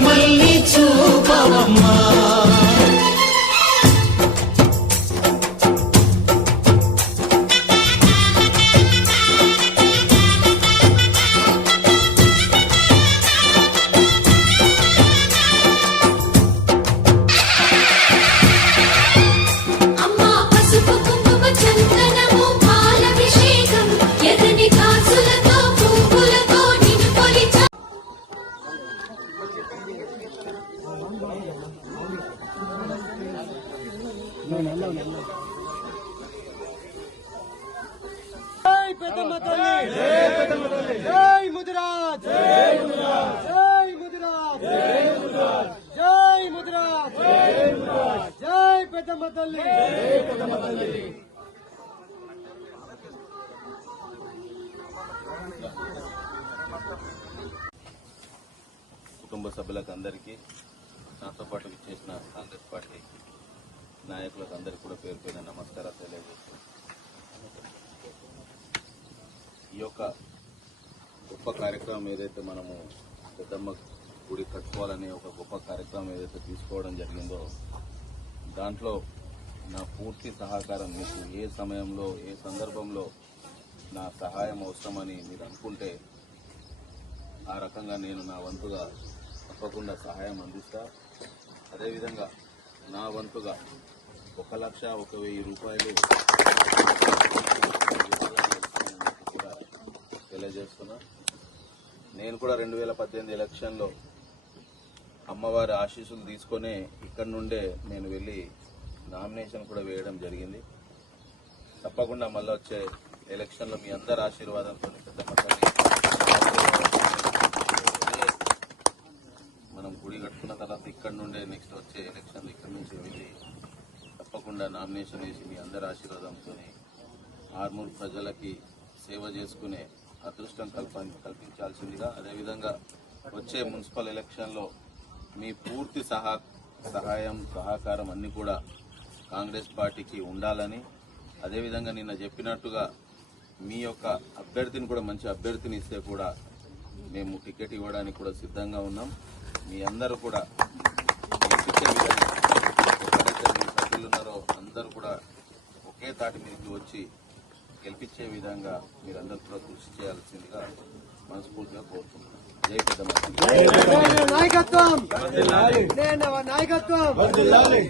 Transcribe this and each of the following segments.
Mickey జై ముదిరాజ్ జై ముదిరాజ్ జై ముదిరాజ్ జై పెద్దమ్మ తల్లి జై పెద్దమ్మ తల్లి కుటుంబ సభ్యులకు అందరికీ నాతో పాటు విచ్చేసిన కాంగ్రెస్ పార్టీ నాయకులకు అందరికీ కూడా పేరు పైన నమస్కారాలు తెలియజేస్తూ ఈ యొక్క గొప్ప కార్యక్రమం ఏదైతే మనము పెద్దమ్మ గుడి కట్టుకోవాలనే ఒక గొప్ప కార్యక్రమం ఏదైతే తీసుకోవడం జరిగిందో దాంట్లో నా పూర్తి సహకారం మీకు ఏ సమయంలో ఏ సందర్భంలో నా సహాయం అవసరమని మీరు అనుకుంటే ఆ రకంగా నేను నా వంతుగా తప్పకుండా సహాయం అందిస్తా. అదేవిధంగా నా వంతుగా ఒక లక్ష ఒక వెయ్యి రూపాయలు తెలియజేస్తున్నా నేను కూడా రెండు వేల పద్దెనిమిది ఎలక్షన్లో అమ్మవారి ఆశీస్సులు తీసుకొని ఇక్కడ నుండే నేను వెళ్ళి నామినేషన్ కూడా వేయడం జరిగింది. తప్పకుండా మళ్ళీ వచ్చే ఎలక్షన్లో మీ అందరి ఆశీర్వాదంతో పెద్ద మొత్తాన్ని మనం గుడి కట్టుకున్న తర్వాత ఇక్కడ నుండే నెక్స్ట్ వచ్చే ఎలక్షన్ ఇక్కడ తప్పకుండా నామినేషన్ వేసి మీ అందరి ఆశీర్వాదంతో ఆర్మూర్ ప్రజలకి సేవ చేసుకునే అదృష్టం కల్ప కల్పించాల్సిందిగా అదేవిధంగా వచ్చే మున్సిపల్ ఎలక్షన్లో మీ పూర్తి సహా సహాయం సహకారం అన్నీ కూడా కాంగ్రెస్ పార్టీకి ఉండాలని అదేవిధంగా నిన్న చెప్పినట్టుగా మీ యొక్క అభ్యర్థిని కూడా మంచి అభ్యర్థిని ఇస్తే కూడా మేము టికెట్ ఇవ్వడానికి కూడా సిద్ధంగా ఉన్నాం. మీ అందరూ కూడా సభ్యులు ఉన్నారో అందరూ కూడా ఒకే తాటి మీదకి వచ్చి గెలిపించే విధంగా మీరందరూ కూడా కృషి చేయాల్సిందిగా మనస్ఫూర్తిగా కోరుతున్నాను. జై నాయకత్వం! నాయకత్వం! हमें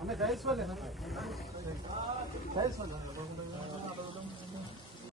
అన్న టైల్స్ వల్ల టైల్స్ వల్ల